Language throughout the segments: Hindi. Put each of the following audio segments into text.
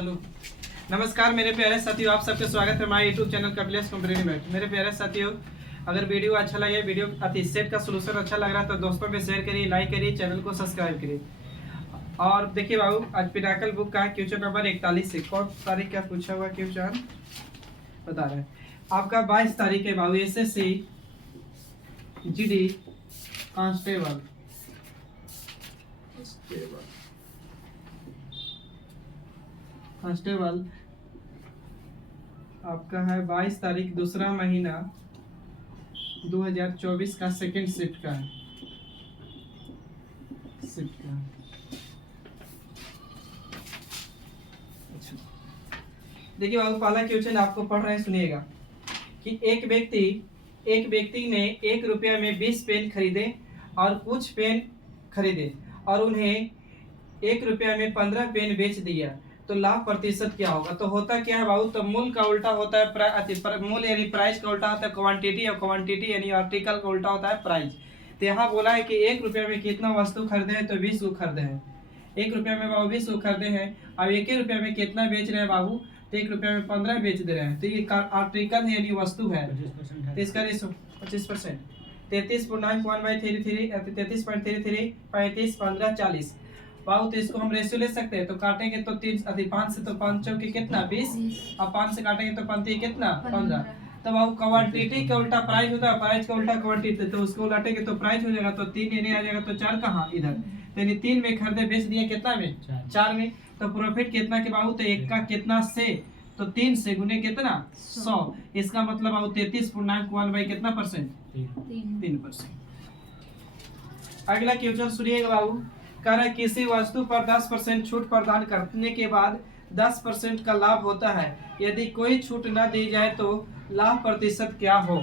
चलो नमस्कार मेरे प्यारे साथियों, आप सबका स्वागत है हमारे YouTube channel Kapilesh competitive math. मेरे प्यारे साथियों, अगर वीडियो अच्छा लगे, वीडियो अति सेट का सोल्यूशन अच्छा लग रहा है तो दोस्तों में शेयर करिए, लाइक करिए, चैनल को सब्सक्राइब करिए। और देखिए बाबू, आज पिनाकल बुक का क्वेश्चन नंबर 41 से कौन तारीख का पूछा हुआ क्वेश्चन बता रहे हैं आपका 22 तारीख है बाबू। एसएससी जीडी कांस्टेबल कांस्टेबल आपका है 22 तारीख दूसरा महीना 2024 का सेकंड शिफ्ट का है। अच्छा देखिए बाबू, पहला क्वेश्चन आपको पढ़ रहे हैं, सुनिएगा कि एक व्यक्ति ने 1 रुपया में 20 पेन खरीदे और कुछ पेन खरीदे और उन्हें 1 रुपया में 15 पेन बेच दिया तो लाभ प्रतिशत क्या होगा। तो होता क्या है बाबू, तो मूल का उल्टा होता है मूल यानी प्राइस का उल्टा होता है क्वांटिटी, और क्वांटिटी यानी आर्टिकल का उल्टा होता है प्राइस। तो यहाँ बोला है कि 1 रुपया में कितना वस्तु खरीदे हैं, तो 20 को खरीदे हैं। 1 रुपया में बाबू 20 को खरीदे हैं, अब 1 रुपया में कितना बेच रहे हैं बाबू, तो 1 रुपया में 15 बेच दे रहे हैं। तो ये आर्टिकल है यानी वस्तु है, तो इसका 25%। 33.1/33 33.33 35 15 40 बाबू। तो इसको हम रेशियो ले सकते हैं, तो काटेंगे तो 5 से तो 5 चौके कितना 20, और 5 से काटेंगे तो 5 कितना 15। तो बाबू क्वांटिटी का उल्टा प्राइस होता है, प्राइस का उल्टा क्वांटिटी, तो उसको उलटेंगे तो प्राइस हो जाएगा, तो 3 यानी आ जाएगा, तो 4 कहाँ इधर, तो यानी 3 में खरीदे बेच दिए कितना में 4 में। तो प्रॉफिट कितना के बाबू, तो 1 का कितना से, तो 3 से गुने कितना 100, इसका मतलब बाबू 33.1 कितना परसेंट 3%। अगला क्वेश्चन सुनिएगा बाबू, कह रहा है किसी वस्तु पर 10% छूट प्रदान करने के बाद 10% का लाभ होता है, यदि कोई छूट न दी जाए तो लाभ प्रतिशत क्या हो।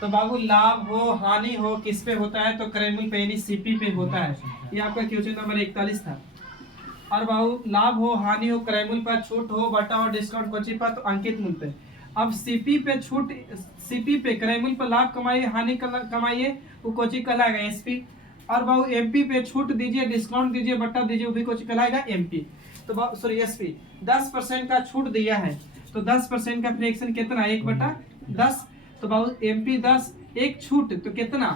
तो बाबू लाभ हो हानि हो किस पे होता है, तो क्रय मूल्य पे यानी सीपी पे होता है। ये आपका क्वेश्चन नंबर 41 था। और बाबू लाभ हो हानि हो क्रय मूल्य पर, छूट हो बटा और डिस्काउंट कोची पर, तो अंकित मूल्य पे। अब सीपी पे छूट, सीपी पे क्रय मूल्य पर लाभ कमाइए हानि कमाइए, वो कोची कहलाएगा एसपी। और बाबू एमपी पे छूट दीजिए डिस्काउंट दीजिए बट्टा दीजिए, वो भी कुछ कहलाएगा एमपी। तो सॉरी एसपी 10% का छूट दिया है, तो 10% का फ्रैक्शन कितना 1/10। तो बाबू एमपी 10, एक छूट तो कितना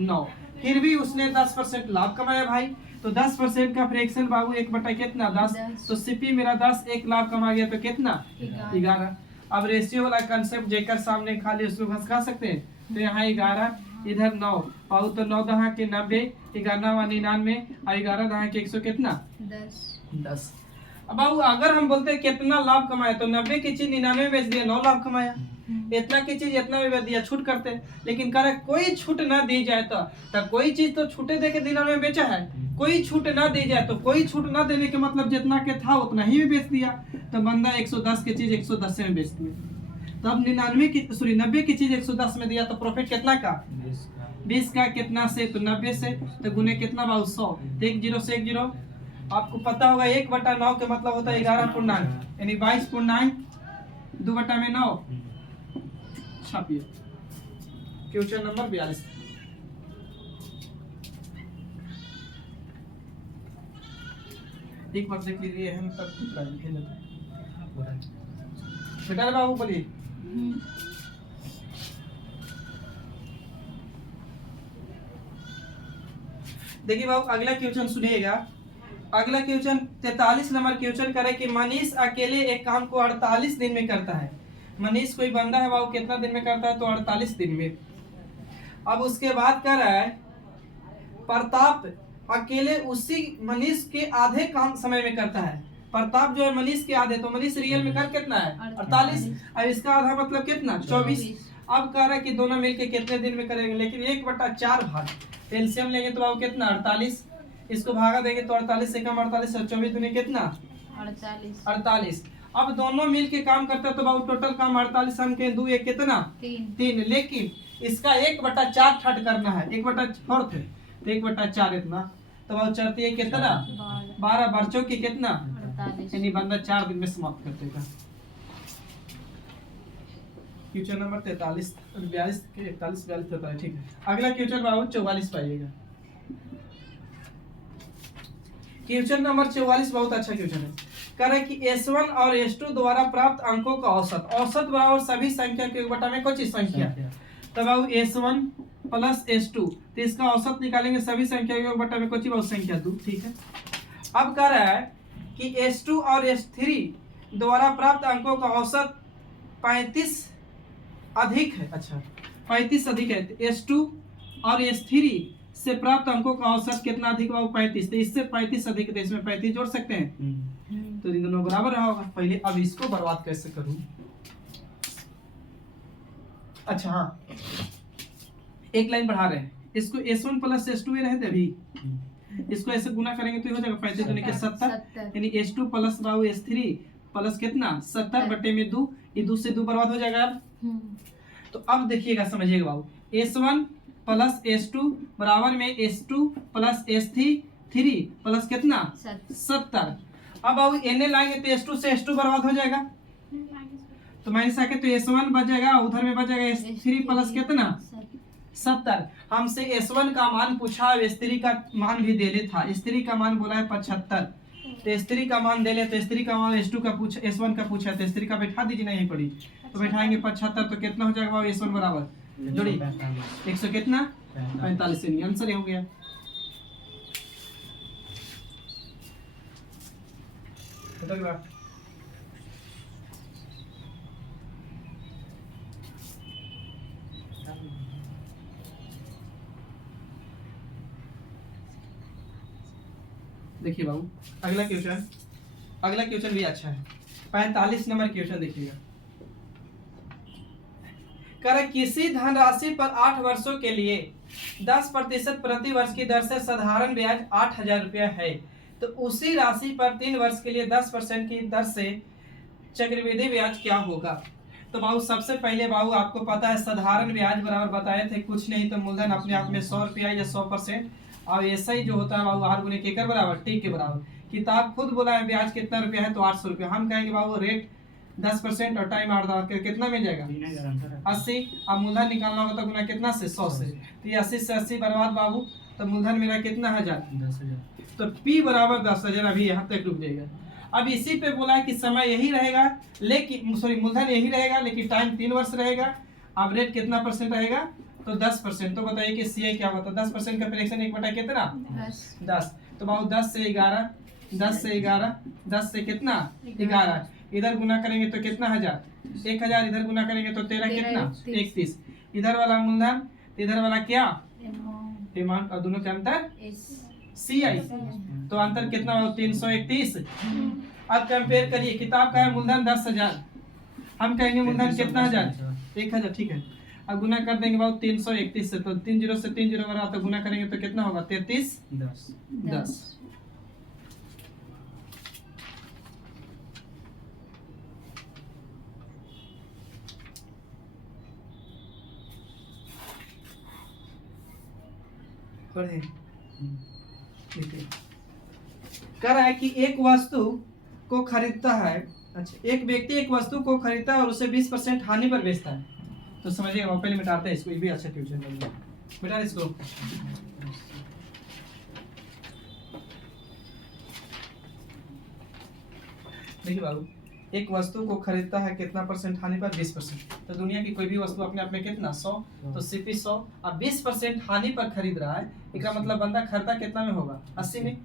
9, फिर भी उसने 10% लाभ कमाया भाई, तो 10% का फ्रैक्शन बाबू 1/10 कितना 10, तो सीपी मेरा 10 एक लाभ कमा गया, तो कितना 11। अब रेशियो वाला कंसेप्ट जेकर सामने खाली उसको घसका सकते हैं, तो यहाँ 11 इधर 9 पाऊ, तो 9 दहा के 90, 11 99 और 11 दहा के 100 कितना 10। अब बाबू अगर हम बोलते हैं कितना लाभ कमाया, तो 90 की चीज 99 में बेच दिया 9 लाभ कमाया, इतना की चीज इतना में बेच दिया छूट करते। लेकिन कह रहे कोई छूट ना दी जाए, तो कोई चीज तो छूटे दे के 99 में बेचा है, कोई छूट ना दी जाए, तो कोई छूट ना देने के मतलब जितना के था उतना ही में बेच दिया, तो बंदा 110 की चीज 110 में बेच दिया। तो अब 90 की चीज 110 में दिया, तो प्रॉफिट कितना का 20 का कितना से, तो 90 से, तो गुने कितना बाबू 100, तो 1 0 से 1 0। आपको पता होगा 1/9 के मतलब होता है 11.9 यानी 22.9 2/9 छापिए। क्वेश्चन नंबर 42 एक बार देख लीजिए, हम तक बेटा बाबू बोलिए। देखिए बाबू अगला क्वेश्चन सुनिएगा। अगला क्वेश्चन 43 नंबर क्वेश्चन करे कि मनीष अकेले एक काम को 48 दिन में करता है। मनीष कोई बंदा है बाबू, कितना दिन में करता है, तो 48 दिन में। अब उसके बाद कह रहा है प्रताप अकेले उसी मनीष के आधे काम समय में करता है। प्रताप जो है मनीष के आधे, तो मनीष रियल में कर कितना है 48, अब इसका आधा मतलब कितना 24। अब कह रहा है कि दोनों मिलके कितने दिन में करेंगे, लेकिन 1/4 भाग एलसीएम लेंगे तो बाबू कितना 48, इसको भागा देंगे तो 48 से कम 48 और 24 दुनी कितना 48। अब दोनों मिलके काम करते हैं, तो बाबू टोटल काम 48 हम के 2 1 कितना 3, लेकिन इसका 1/4 ठट करना है, 1/4 थे तो 1/4 इतना, तो बाबू चलती है कितना 12 बर्चों की कितना, यानी बंदा 4 दिन में समाप्त कर देगा। क्वेश्चन नंबर 43 42 41 42 43 ठीक है। अगला क्वेश्चन बाबू 44 पाइएगा। क्वेश्चन नंबर 44 बहुत अच्छा क्वेश्चन है। कह रहे कि S1 और S2 द्वारा प्राप्त अंकों का औसत, औसत बराबर सभी संख्या के योग बटा में कुछ संख्या, तब अब S1 प्लस S2, तो इसका औसत निकालेंगे सभी संख्या के योग बटा में कुछ बहुत संख्या 2, ठीक है। अब कह रहा है कि S2 और S3 द्वारा प्राप्त अंकों का औसत 35 अधिक है, अच्छा 35 अधिक है, तो S2 और S3 से प्राप्त अंकों का औसत कितना अधिक हुआ, 35, तो इससे 35 अधिक, तो इसमें 35 जोड़ सकते हैं, तो इन दोनों बराबर रहा होगा। पहले अब इसको बर्बाद कैसे करूं, अच्छा हाँ एक लाइन बढ़ा रहे हैं, इसको S1 प्लस S2 रहे थे अभी, इसको ऐसे गुना करेंगे तो हो जाएगा 35 दूनी के 70, यानी S2 प्लस बाबू S3 प्लस कितना 70 बटे में 2, ये 2 से 2 बर्बाद हो जाएगा। अब तो अब देखिएगा समझिएगा बाबू, S1 प्लस S2 बराबर में S2 प्लस S3 प्लस कितना 70। अब बाबू एने लाएंगे तो S2 से S2 बर्बाद हो जाएगा, तो माइनस आके तो S1 बच जाएगा, उधर में बच जाएगा S3 प्लस कितना 70। हमसे S1 का मान पूछा, S3 का मान भी दे ले था, S3 का मान बोला है 75, तो S3 का मान दे ले, तो S3 का मान S2 का पूछा, S1 का पूछा, तो S3 का बैठा दीजिए ना यहीं पड़ी, तो बैठाएंगे 75, तो कितना हो जाएगा बाबू S1 बराबर जोड़ी 100 कितना 45, से आंसर हो गया। देखिए बाबू अगला क्वेश्चन भी अच्छा है, 45 नंबर क्वेश्चन देखिएगा। कर किसी धनराशि पर 8 वर्षों के लिए 10% प्रति वर्ष की दर से साधारण ब्याज 8,000 रुपया है, तो उसी राशि पर 3 वर्ष के लिए 10% की दर से चक्रवृद्धि ब्याज क्या होगा। तो बाबू सबसे पहले बाबू आपको पता है साधारण ब्याज बराबर बताए थे कुछ नहीं तो मूलधन अपने आप में 100 रुपया या 100%, और ऐसा ही जो होता है बाबू आर गुने के बराबर टी के बराबर। किताब खुद बोला है ब्याज कितना रुपया है तो 800 रुपया, हम कहेंगे बाबू रेट 10% और टाइम 8 कितना मिल जाएगा 80। अब मूलधन निकालना होगा तो गुना कितना से 100 से, तो ये 80 से 80 बर्बाद बाबू, तो मूलधन मेरा कितना 1000, तो P बराबर 10,000। अभी यहाँ तक रुक जाएगा। अब इसी पे बोला है कि समय यही रहेगा, लेकिन सॉरी मूलधन यही रहेगा लेकिन टाइम 3 वर्ष रहेगा। अब रेट कितना परसेंट रहेगा तो 10%। तो बताइए कि CI क्या होता है, 10% का फ्रैक्शन 1 बटा कितना 10, तो बाबू 10 से 11, 10 से 11, 10 से कितना 11, इधर गुना करेंगे तो कितना 1000, 1000 इधर गुना करेंगे तो 13 कितना 31, इधर वाला मूलधन इधर वाला क्या अमाउंट, और दोनों के अंतर CI, तो अंतर कितना हो 331। अब कंपेयर करिए, किताब का है मूलधन 10,000, हम कहेंगे मूलधन कितना 1000 ठीक है। अब गुना कर देंगे बाबू 331 से, तो 3 0 से 3 0 बना, तो गुना करेंगे तो कितना होगा 33 10। देखिए कह रहा है कि एक वस्तु को खरीदता है, अच्छा एक व्यक्ति एक वस्तु को खरीदता है और उसे 20% हानि पर बेचता है, तो समझिए पहले मिटाते हैं इसको, ये भी अच्छा क्वेश्चन है, मिटा इसको। देखिए बाबू एक वस्तु को खरीदता है कितना परसेंट हानि पर 20%, तो दुनिया की कोई भी वस्तु अपने आप में कितना 100, तो CP 100, अब 20% हानि पर खरीद रहा है, इसका मतलब बंदा खरीदा कितना में होगा 80 में,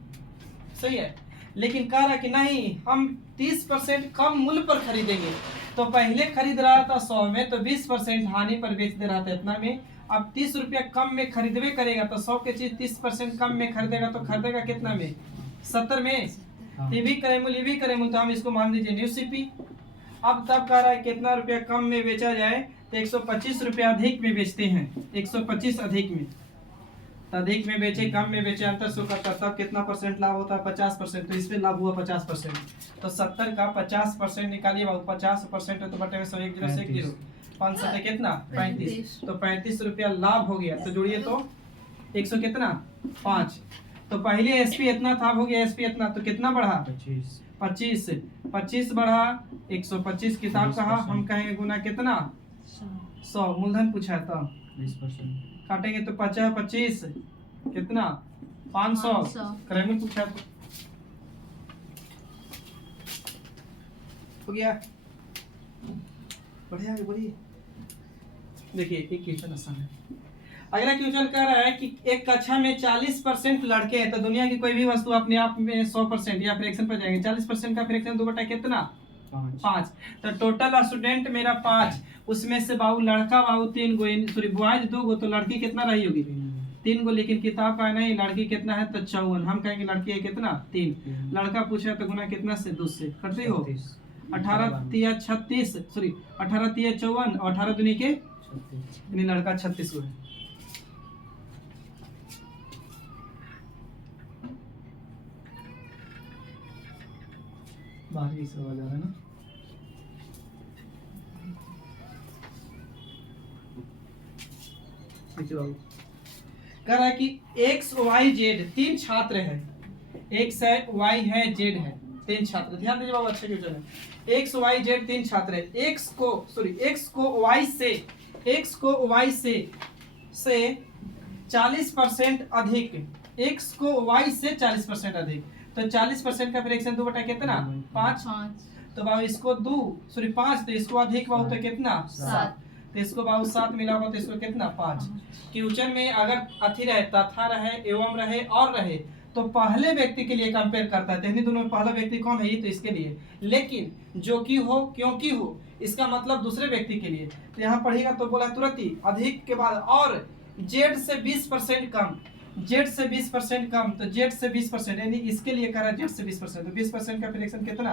सही है। लेकिन कह रहा है कि नहीं हम 30% कम मूल्य पर खरीदेंगे, तो पहले खरीद रहा था 100 में, तो 20% हानि पर बेच दे रहा था इतना में, अब 30 रुपया कम में खरीदवे करेगा, तो 100 की चीज 30% कम में खरीदेगा, तो खरीदेगा कितना में 70 में, ये भी करे मूल्य, तो हम इसको मान लीजिए न्यू CP। अब तब कह रहा है कितना रुपया कम में बेचा जाए, तो 125 रुपया अधिक में बेचते हैं, 125 अधिक में, तो अधिक में बेचे कम में बेचे अंतर सो करता, तब कितना परसेंट लाभ होता है 50%, तो इसमें लाभ हुआ 50%, तो 70 का 50% निकालिए बाबू, 50% है तो बटे में 100 1 0 से 1 0, 5 7 कितना 35, तो 35 रुपया लाभ हो गया, तो जोड़िए तो 100 कितना 5, तो पहले SP इतना था हो गया SP इतना, तो कितना बढ़ा 25 बढ़ा 125, किताब कहा हम कहेंगे गुना कितना 100, मूलधन पूछा था 20%, काटेंगे तो 50 25 कितना 500, क्रैमर पूछा तो हो गया, बढ़िया बढ़िया। देखिए एक क्वेश्चन आसान है। अगला क्वेश्चन कह रहा है कि एक कक्षा में 40% लड़के हैं, तो दुनिया की कोई भी वस्तु अपने आप में 100% या फ्रैक्शन पर जाएंगे। 40% का फ्रैक्शन 2 बटा कितना? 5। तो टोटल स्टूडेंट मेरा 5, उसमें से बाबू लड़का बाबू 3 गो, सॉरी बॉयज 2 गो, तो लड़की कितना रही होगी? 3 गो। लेकिन किताब का नहीं, लड़की कितना है? तो 54। हम कहेंगे लड़की है कितना? 3। लड़का पूछा तो गुना कितना से? 2 से। करते हो 18 तिया 36, सॉरी 18 तिया 54 और 18 दूनी के, यानी लड़का 36 गो है। बाहरी सवाल आ रहा है ना। कह रहा है कि एक्स वाई जेड 3 छात्र है, एक्स है, वाई है, जेड है, 3 छात्र। ध्यान दीजिए बाबू, अच्छे क्वेश्चन है। एक्स वाई जेड 3 छात्र है। एक्स को वाई से 40% अधिक, एक्स को वाई से 40% अधिक, तो 40% का फ्रैक्शन 2 बटा कितना? 5। तो बाबू इसको 5, तो इसको अधिक बाबू तो कितना? 7। तो इसको बाबू 7 मिला हुआ, तो इसको कितना? 5। क्वेश्चन में अगर अथी रहे, तथा रहे, एवं रहे और रहे, तो पहले व्यक्ति के लिए कंपेयर करता है। तो दोनों में पहला व्यक्ति कौन है? ये, तो इसके लिए। लेकिन जो कि हो, क्योंकि हो, इसका मतलब दूसरे व्यक्ति के लिए। तो यहाँ पढ़ेगा तो बोला तुरंत ही अधिक के बाद और जेड से 20% कम, जेड से 20% कम, तो जेड से 20%, यानी इसके लिए करा जेड से 20%। तो 20% का फ्रैक्शन कितना?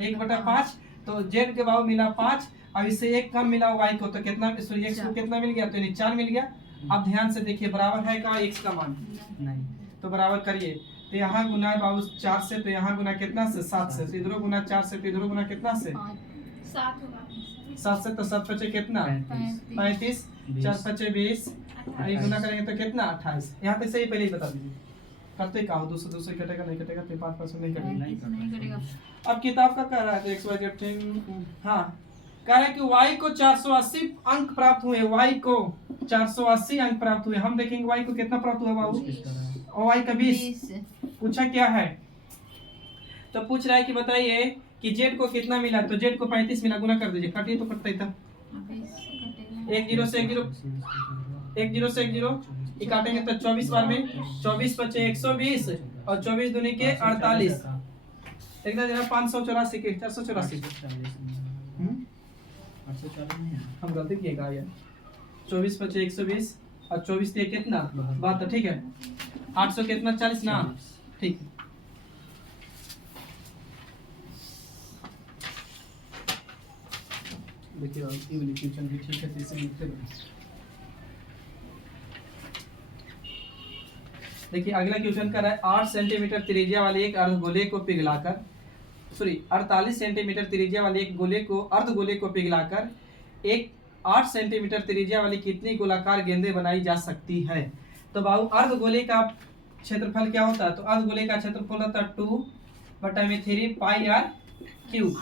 1/5। तो जेड के बाबू मिला 5, अब इससे 1 कम मिला वाई को, तो कितना? एक्स को कितना मिल गया? तो यानी 4 मिल गया। अब ध्यान से देखिए, बराबर है का एक्स का मान? नहीं। तो बराबर करिए, तो यहाँ गुना है बाबू 4 से, तो यहाँ गुना कितना से? 7 से। तो इधरों गुना 4 से, तो इधरों गुना कितना से? 7 होगा। 7 से, तो 7 पचे कितना? 35। 4 पचे 20, ये गुना करेंगे तो कितना? 28। यहाँ तक सही पहले ही बता दीजिए। करते का हो 200 कटेगा, नहीं कटेगा, तो 5 नहीं कटेगा। अब किताब का कह रहा है तो एक्स वाई जेड, हाँ कह रहा है कि y को 480 अंक प्राप्त हुए, y को 480 अंक प्राप्त हुए। हम देखेंगे y को कितना प्राप्त हुआ बाबू, और y का 20 पूछा क्या है। तो पूछ रहा है कि बताइए कि z को कितना मिला, तो z को 35 मिला। गुना कर दीजिए, काटिए तो कटता ही था। 1 0 से 1 0, 1 0 से 1 0, ये काटेंगे तो 24 बार में 24 बचे 120 और 24 दूनी के 48, देखना जरा 584 के 484, हम गलती किएगा यार। 24 बचे 120 और 24 दिए कितना? 72। ठीक है, 800 कितना? 40 ना। ठीक है, देखिए ये वाली क्वेश्चन भी ठीक है, तो इसे लिखते रहो। देखिए अगला क्वेश्चन कर रहा है 8 सेंटीमीटर त्रिज्या वाले एक अर्धगोले को पिघलाकर, 48 सेंटीमीटर त्रिज्या वाले एक गोले को, अर्धगोले को पिघलाकर एक 8 सेंटीमीटर त्रिज्या वाली कितनी गोलाकार गेंदें बनाई जा सकती है। तो बाबू अर्धगोले का क्षेत्रफल क्या होता है? तो अर्धगोले का क्षेत्रफल होता है 2/3 पाई आर क्यूब।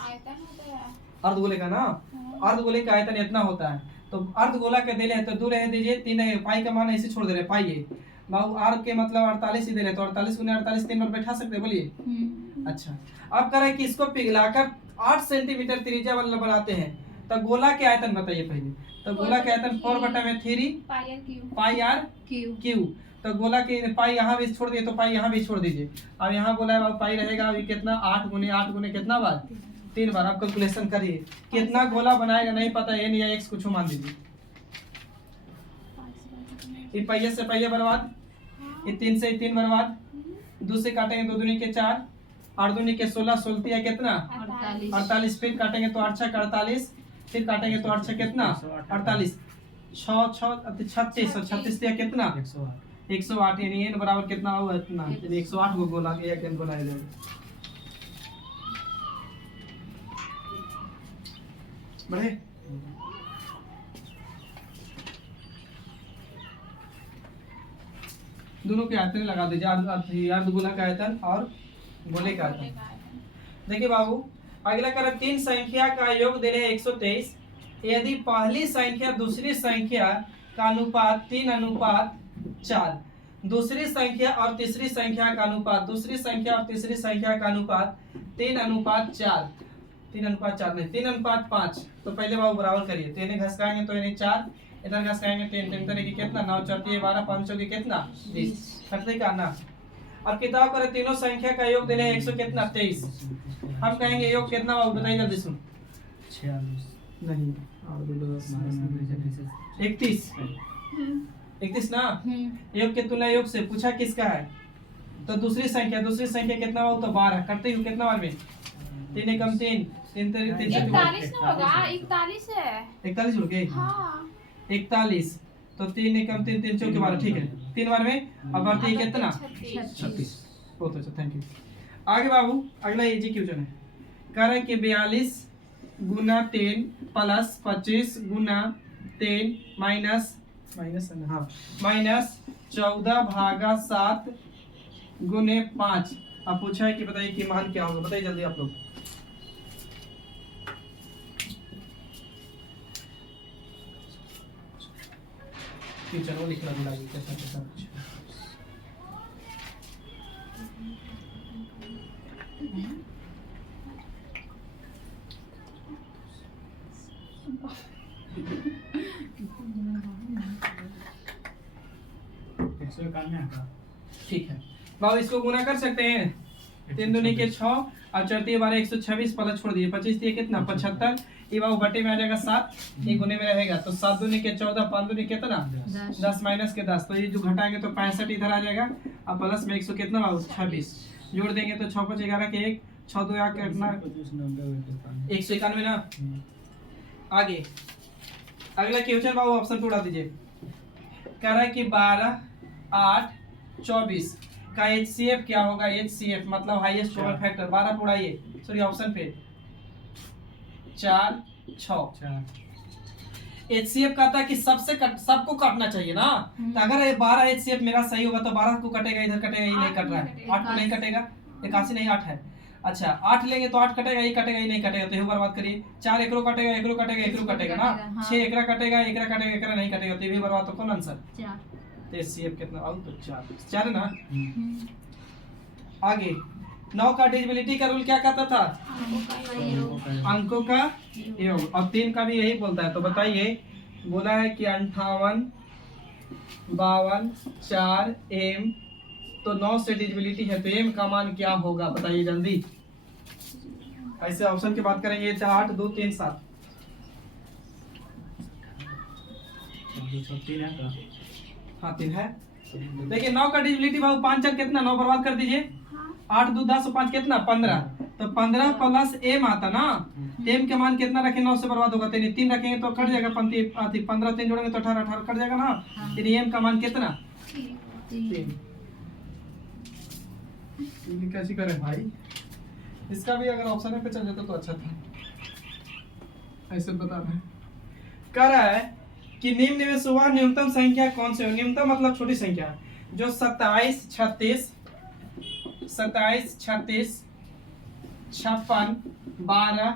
अर्धगोले का ना, अर्धगोले का आयतन इतना होता है। तो अर्धगोला के दे ले तो 2 रह दीजिए, 3 है, पाई का मान ऐसे छोड़ दे रहे, पाई है बाबू, आर के मतलब 48 ही दे रहे, तो 48 गुने 48 3 बार बैठा सकते हैं, बोलिए। अच्छा, अब कह रहा है कि इसको पिघलाकर 8 सेंटीमीटर त्रिज्या वाला बनाते हैं, तो गोला के आयतन बताइए पहले। तो गोला के आयतन 4/3 पाई आर क्यूब। तो गोला के पाई यहाँ भी छोड़ दिए, तो पाई यहाँ भी छोड़ दीजिए। अब यहाँ बोला है पाई रहेगा अभी कितना? 8 गुने 8 गुने कितना बार? 3 बार। आप कैलकुलेशन करिए कितना गोला बनाएगा, नहीं पता एन या एक्स कुछ मान दीजिए। ये पहिए से पहिया बर्बाद, ये 3 से 3 बर्बाद, 2 से काटेंगे 2 दूनी के 4, 8 दूनी के 16, 16 कितना? 48। फिर काटेंगे तो 8 6 48, फिर काटेंगे तो 8 6 कितना? 48, 6 6 36 और 36 दिया कितना? 108। यानी एन बराबर कितना हुआ? इतना, यानी 108 को गोला एक एन बनाया जाएगा। बढ़े दोनों के आयतन लगा दीजिए, अर्धगोला का आयतन और गोले का आयतन। देखिए बाबू अगला कर 3 संख्या का योग दे रहे 123, यदि पहली संख्या दूसरी संख्या का अनुपात 3:4, दूसरी संख्या और तीसरी संख्या का अनुपात, दूसरी संख्या और तीसरी संख्या का अनुपात 3:4 3:4 नहीं 3:5। तो पहले बाबू बराबर करिए, तो इन्हें घसकाएंगे तो इन्हें 4, इधर घसकाएंगे 3 तरह की कितना 9 चौथी 12 500 की कितना 20 कटने का ना। अब किताब पर तीनों संख्या का योग दिले 100 कितना 23। हम कहेंगे योग कितना बाबू बताइए जल्दी सुन। 46 नहीं और 31 31 ना। योग के तुलना योग से पूछा किसका है, तो दूसरी संख्या कितना बाबू तो 12 करते हो कितना बार में 3 एकम 3 3 41 ना होगा 41 है 41 हो गए हाँ 41 तो 3 एकम 3 3 चौके 12 ठीक है 3 बार में। अब बढ़ते ही कितना 36। बहुत अच्छा थैंक यू। आगे बाबू अगला इजी क्वेश्चन है, कह रहा है कि 42 गुना 3 प्लस 25 गुना 3 माइनस हाँ माइनस 14 भागा 7 गुने 5। अब पूछा है कि बताइए कि मान क्या होगा, बताइए जल्दी आप लोग। चलो लिखना भी लगे कैसा कैसा कुछ। ठीक है बाबू इसको गुना कर सकते हैं, 3 दूनी के 6 और चौथी 12 126 प्लस छोड़ दिए 25 दिए कितना 75। ये बाबू बटे में आ जाएगा 7, ये गुने में रहेगा तो 7 दूनी के 14 5 दूनी कितना 10 माइनस के 10 तो ये जो घटाएंगे तो 65 इधर आ जाएगा। अब प्लस में 100 कितना बाबू 26 जोड़ देंगे तो 6 5 11 के 1 6 2 8 कितना 191 ना। आगे अगला क्वेश्चन बाबू ऑप्शन पे उड़ा दीजिए, कह रहा है कि 12 8 24 का HCF क्या होगा। HCF मतलब हाईएस्ट कॉमन फैक्टर 12 पे उड़ाइए सॉरी ऑप्शन पे 4 6। HCF कहता है कि सबको काटना चाहिए ना, तो अगर ये 12 HCF मेरा सही होगा तो 12 को कटेगा इधर कटेगा, ये नहीं कट रहा है 8 को नहीं कटेगा 81 नहीं 8 है। अच्छा 8 लेंगे तो 8 कटेगा, ये कटेगा ये नहीं कटेगा तो ये बर्बाद करिए। 4 एकरो कटेगा एकरो कटेगा एकरो कटेगा ना, 6 एकरा कटेगा एकरा कटेगा एकरा नहीं कटेगा तो ये भी बर्बाद। तो कौन आंसर तो HCF कितना आउ तो 4 ना। आगे 9 का डिविजिबिलिटी का रूल क्या कहता था अंकों का योग, और 3 का भी यही बोलता है। तो बताइए बोला है कि 58 52 4 m तो 9 से डिविजिबिलिटी है तो m का मान क्या होगा बताइए जल्दी। ऐसे ऑप्शन की बात करेंगे 8 2 3 7 हाँ 3 है। देखिए 9 का डिविजिबिलिटी बाबू 5 4 कितना 9 बर्बाद कर दीजिए 8 2 10 5 कितना 15 तो 15 प्लस m आता ना, m के मान कितना रखें 9 से बर्बाद होगा तो 3 रखेंगे तो कट जाएगा 15 3 जोड़ेंगे तो 18 18 कट जाएगा ना। फिर m का मान कितना 3। कैसी करें भाई, इसका भी अगर ऑप्शन पे चल जाता तो अच्छा था। ऐसे बता रहे कह रहा है कि निम्न में से वह न्यूनतम संख्या कौन सी हो। न्यूनतम मतलब छोटी संख्या जो 27 36 27 36 56 12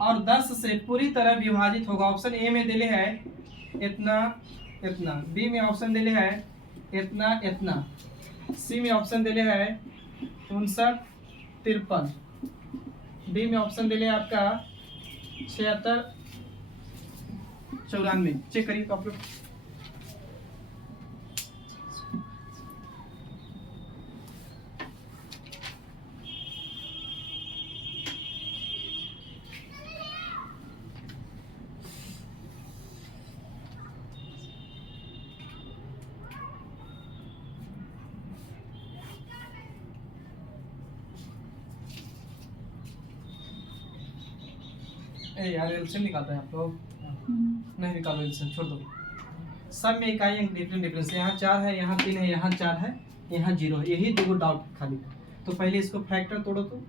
और 10 से पूरी तरह विभाजित होगा। ऑप्शन ए में दिले है इतना इतना, बी में ऑप्शन दिले है इतना इतना, सी में ऑप्शन दिले है 59 53, डी में ऑप्शन दिले आपका 76 94। चेक करिए तो आप लोग। यार एलसीएम निकालते हैं आप लोग नहीं निकालो एलसीएम छोड़ दो। सब में इकाई अंक डिफरेंस यहाँ 4 है यहाँ 3 है यहाँ 4 है यहाँ 0 है, यही 2 डाउट खाली है। तो पहले इसको फैक्टर तोड़ो तो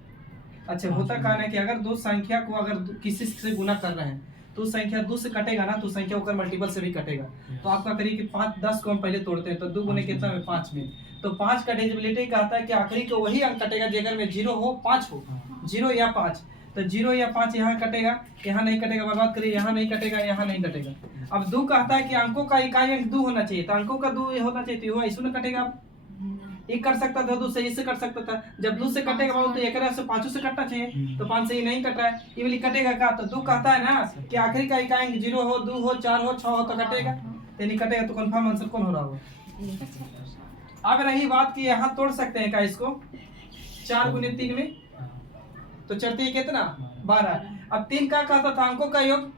अच्छा होता कहा है कि अगर दो संख्या को अगर किसी से गुना कर रहे हैं तो संख्या 2 से कटेगा ना तो संख्या होकर मल्टीपल से भी कटेगा। तो आपका करिए कि 5 10 को हम पहले तोड़ते हैं तो 2 गुने कितना में 5 में, तो 5 का डिविजिबिलिटी कहता है कि आखिरी को वही अंक कटेगा जेकर में 0 हो 5 हो 0 या 5, तो 0 या 5 यहाँ कटेगा यहाँ नहीं कटेगा, बर्बाद करिए यहाँ नहीं कटेगा यहाँ नहीं कटेगा। अब 2 कहता है कि अंकों का इकाई अंक 2 होना चाहिए तो अंकों का 2 होना चाहिए तो ऐसे ना कटेगा एक कर सकता था, दो से इससे कट सकता था। जब दो से कटेगा बाबू तो एक से पांचों से कटना चाहिए, तो 5 से ये नहीं कट रहा है, ये वाली कटेगा का? तो दो कहता है ना कि आखिरी का इकाई 0 हो, 2 हो, 4 हो, 6 हो तो कटेगा, तो नहीं कटेगा, तो कंफर्म आंसर कौन हो रहा होगा? अब रही बात कि यहाँ तोड़ सकते हैं का इसको 4 गुने 3 में, तो चढ़ती है कितना? 12। अब 3 का कहता था अंकों का योग,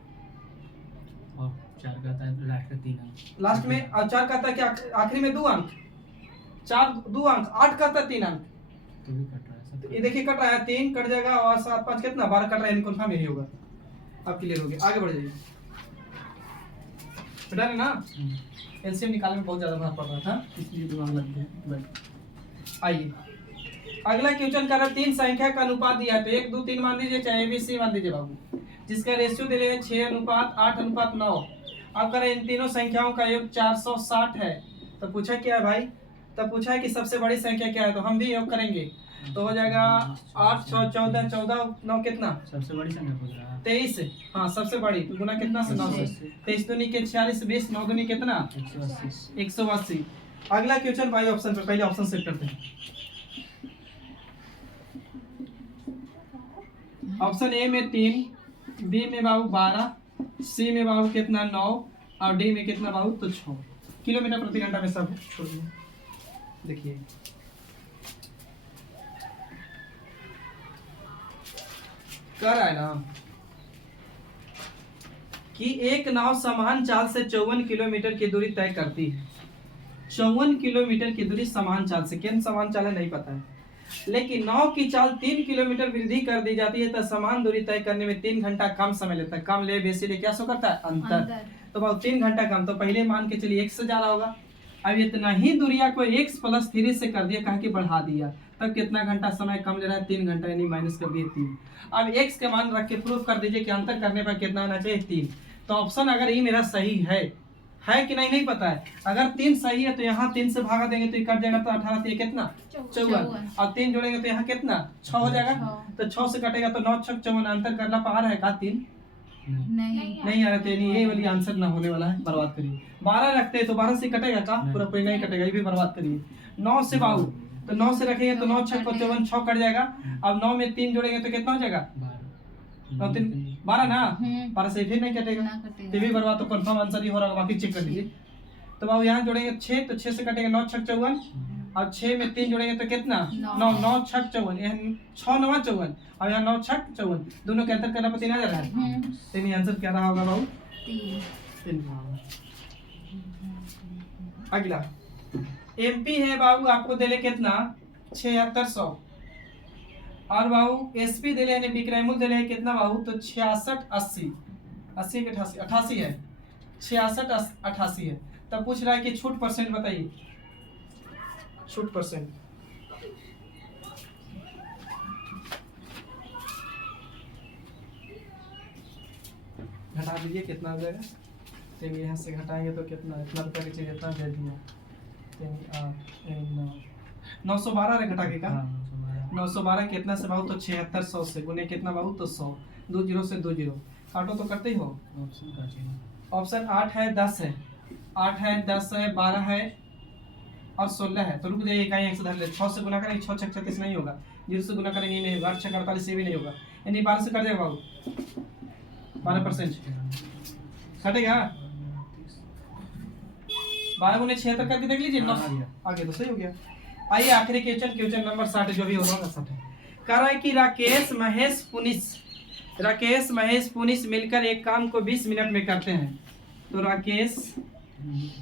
और 4 का था लास्ट का 3 अंक लास्ट में, और 4 कहता कि आखिरी में 2 अंक, 4 2 अंक, 8 कहता 3 अंक, तो भी कट रहा है सब। तो ये देखिए कट रहा है, 3 कट जाएगा और 7 5 कितना? 12 कट रहा है, कंफर्म यही होगा। अब क्लियर हो गया, आगे बढ़ जाइए। बेटा है ना एलसीएम निकालने में बहुत ज्यादा भार पड़ रहा था, इसलिए दिमाग लग गया। आइए अगला क्वेश्चन कर रहा है, 3 संख्या का अनुपात दिया है, तो 1 2 3 मान लीजिए, चाहे ABC मान लीजिए बाबू, जिसका रेशियो दे रहे हैं 6:8:9। अब कर इन तीनों संख्याओं का योग 460 है। तो पूछा क्या है भाई? तब पूछा है कि सबसे बड़ी संख्या क्या है, तो हम भी योग करेंगे, तो हो जाएगा 8 6 14 14 9 कितना? सबसे बड़ी संख्या पूछ रहा है 23। हाँ सबसे बड़ी, तो गुना कितना से? 9 से। 23 दूनी के 46, 20 9 दूनी कितना? 180। 180। अगला क्वेश्चन भाई ऑप्शन पर, पहले ऑप्शन सेट करते हैं। ऑप्शन ए में 3, बी में बाबू 12, सी में बाबू कितना 9 और डी में कितना बाबू? तो 6 किलोमीटर प्रति घंटा में सब छोड़ दिए। देखिए कर रहा है ना कि एक नाव समान चाल से 54 किलोमीटर की दूरी तय करती है। 54 किलोमीटर की दूरी समान चाल से, किन समान चाल है नहीं पता है, लेकिन नाव की चाल 3 किलोमीटर वृद्धि कर दी जाती है, तो समान दूरी तय करने में 3 घंटा कम समय लेता है। कम ले बेसी ले क्या सो करता है? अंतर। तो बहुत 3 घंटा कम, तो पहले मान के चलिए 1 से जा रहा होगा। अब इतना ही दूरिया को x + 3 से कर दिया, कहा कि बढ़ा दिया, तब कितना घंटा समय कम ले रहा है? 3 घंटा, यानी माइनस कर दिए 3। अब x के मान रख के प्रूफ कर दीजिए कि अंतर करने पर कितना आना चाहिए? 3। तो ऑप्शन अगर ये मेरा सही है कि नहीं पता है। अगर 3 सही है तो यहाँ 3 से भागा देंगे तो ये कट जाएगा, तो 18 3 कितना? 54। और 3 जोड़ेंगे तो यहाँ कितना? 6 हो जाएगा, तो 6 से कटेगा तो 9 6 54। अंतर करना पा रहा है का? 3 नहीं आ रहा, तो ये वाली आंसर ना होने वाला है, बर्बाद करिए। 12 रखते हैं तो 12 से कटेगा का? पूरा कोई नहीं कटेगा, ये भी बर्बाद करिए। 9 से बाबू, तो 9 से रखेंगे तो 9 6 54, 6 कट जाएगा। अब 9 में 3 जोड़ेंगे तो कितना हो जाएगा? 9 3 12 ना, 12 से फिर नहीं कटेगा, तो भी बर्बाद, तो कंफर्म आंसर ही हो रहा है। बाकी चेक कर लीजिए। तो बाबू यहाँ जोड़ेंगे 6, तो 6 से कटेगा 9 6 54, और 6 में 3 जोड़ेंगे तो कितना? 9 9 6 54, यहाँ 6 9 54, और यहाँ 9 6 54, दोनों के अंतर करना पर 3 आ जा रहा है। तो ये आंसर क्या रहा होगा बाबू? 3। अगला एमपी है बाबू, आपको दे ले कितना? 7600। और बाबू एसपी दे ले यानी बिक्रैमुल दे ले कितना बाबू? तो 66 80 80 के 88 88 है, 66 88 है। तब पूछ रहा है कि छूट परसेंट बताइए, छूट परसेंट। घटा दीजिए कितना हो जाएगा? तो यहाँ से घटाएंगे तो कितना? इतना रुपया की चीज इतना दे दिया, 912 रे घटा के का? 912 कितना से बाबू? तो 7600 से गुने कितना बाबू? तो 100। 2 0 से 2 0 काटो तो करते ही हो। ऑप्शन 8 है, 10 है, 8 है, 10 है, 12 है और 16 है। तो रुक जाइए, कहीं एक से धर ले। 6 से गुना करेंगे 6 6 36 नहीं होगा, 0 से गुना करेंगे नहीं होगा, 8 6 48 ये भी नहीं होगा, यानी 12 से कट जाएगा बाबू। 12% कटेगा। 12 गुने 76 करके देख लीजिए, आगे तो सही हो गया। आइए आखिरी क्वेश्चन नंबर 60 जो भी होगा 60 है। कह रहा है कि राकेश महेश पुनिस मिलकर एक काम को 20 मिनट में करते हैं। तो राकेश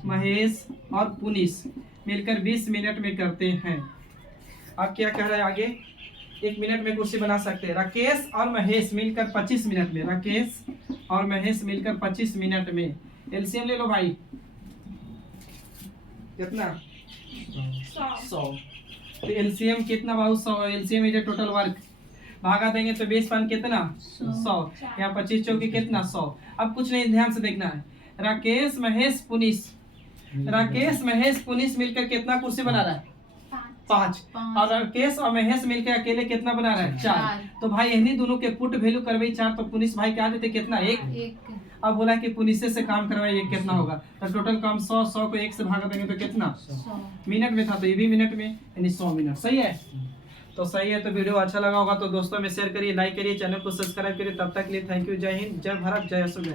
महेश और पुनिस मिलकर 20 मिनट में करते हैं। अब क्या कह रहा है आगे? 1 मिनट में कुर्सी बना सकते हैं। राकेश और महेश मिलकर 25 मिनट में, राकेश और महेश मिलकर 25 मिनट में। एलसीएम ले लो भाई, कितना? 100। तो एलसीएम कितना बाबू? 100। एलसीएम इज टोटल वर्क, भागा देंगे तो 20 पान कितना? 100। यहाँ 25 चौकी कितना? 100। अब कुछ नहीं, ध्यान से देखना है। राकेश महेश पुनिस मिलकर कितना कुर्सी बना रहा है? 5। और राकेश और महेश मिलकर अकेले कितना बना रहा है? 4। तो भाई इन्हीं दोनों के पुट वैल्यू करवे 4, तो पुनिस भाई क्या देते कितना? 1। अब बोला कि पुलिस से काम करवाइए, कितना होगा? तो टोटल काम 100 को 1 से भागा देंगे तो कितना? मिनट में था, तो ये भी मिनट में, यानी 100 मिनट। सही है? तो सही है। तो वीडियो अच्छा लगा होगा तो दोस्तों में शेयर करिए, लाइक करिए, चैनल को सब्सक्राइब करिए। तब तक के लिए थैंक यू। जय हिंद, जय भारत, जय असुर।